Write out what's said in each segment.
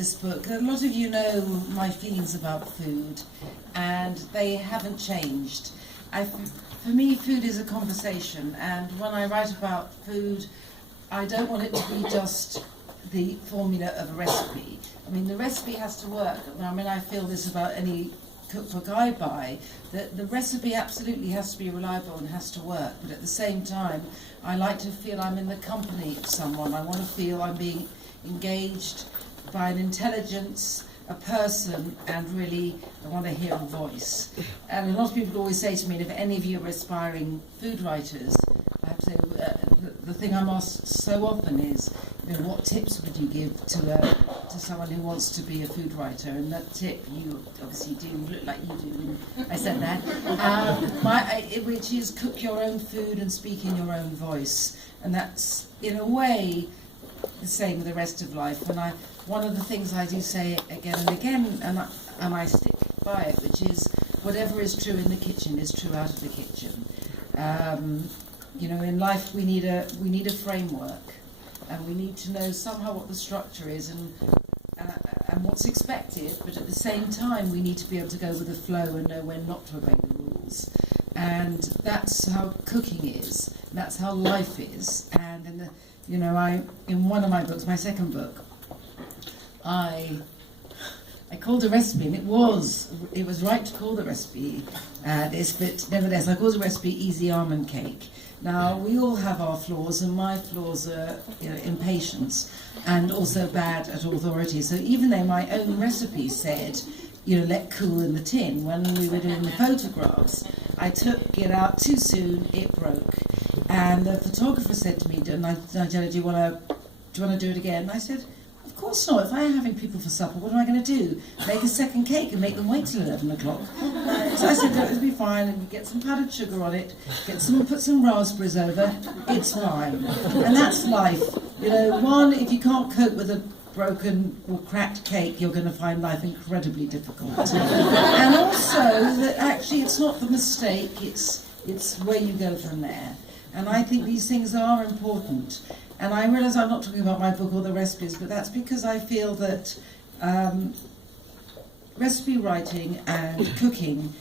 this book. A lot of you know my feelings about food, and they haven't changed. For me, food is a conversation, and when I write about food, I don't want it to be just the formula of a recipe. I mean, the recipe has to work. I mean, I feel this about any cookbook I buy, that the recipe absolutely has to be reliable and has to work, but at the same time, I like to feel I'm in the company of someone. I want to feel I'm being engaged by an intelligence, a person, and really I want to hear a voice. And a lot of people always say to me, and if any of you are aspiring food writers, I have to say, the thing I'm asked so often is, what tips would you give to someone who wants to be a food writer? And that tip, you obviously do, you look like you do when I said that, which is cook your own food and speak in your own voice. And that's, in a way, the same with the rest of life. And one of the things I do say again and again, and I stick by it, which is whatever is true in the kitchen is true out of the kitchen. In life we need a framework, and we need to know somehow what the structure is and what's expected, but at the same time we need to be able to go with the flow and know when not to obey the rules. And that's how cooking is, and that's how life is. And in one of my books, my second book, I called a recipe, and it was right to call the recipe this, but nevertheless I called the recipe Easy Almond Cake. Now, we all have our flaws, and my flaws are impatience and also bad at authority. So even though my own recipe said, let cool in the tin, when we were doing the photographs, I took it out too soon, it broke. And the photographer said to me, Nigella, do you want to do it again? And I said, of course not. If I'm having people for supper, what am I going to do? Make a second cake and make them wait till 11 o'clock? So I said, it'll be fine, and you get some powdered sugar on it, put some raspberries over, it's fine. And that's life. If you can't cope with a broken or cracked cake, you're going to find life incredibly difficult. And also, that actually it's not the mistake, it's where you go from there. And I think these things are important. And I realise I'm not talking about my book or the recipes, but that's because I feel that recipe writing and cooking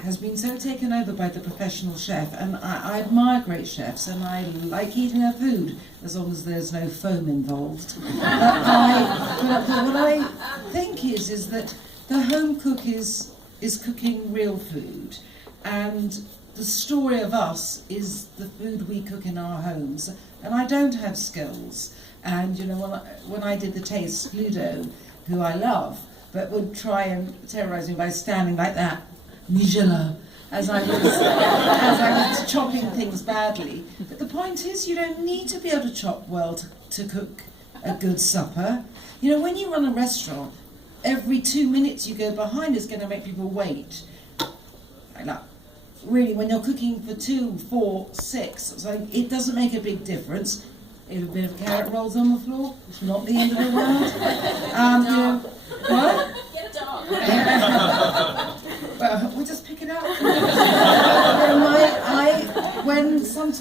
has been so taken over by the professional chef. And I admire great chefs, and I like eating their food, as long as there's no foam involved. But what I think is that the home cook is cooking real food. And the story of us is the food we cook in our homes, and I don't have skills. And when I did the taste, Ludo, who I love, but would try and terrorise me by standing like that, Nigella, as I was chopping things badly. But the point is, you don't need to be able to chop well to cook a good supper. When you run a restaurant, every 2 minutes you go behind is going to make people wait. Like that. Really, when you're cooking for 2, 4, 6, so it doesn't make a big difference. If a bit of carrot rolls on the floor, it's not the end of the world. What? Get a dog. Well, we'll just pick it up. Sometimes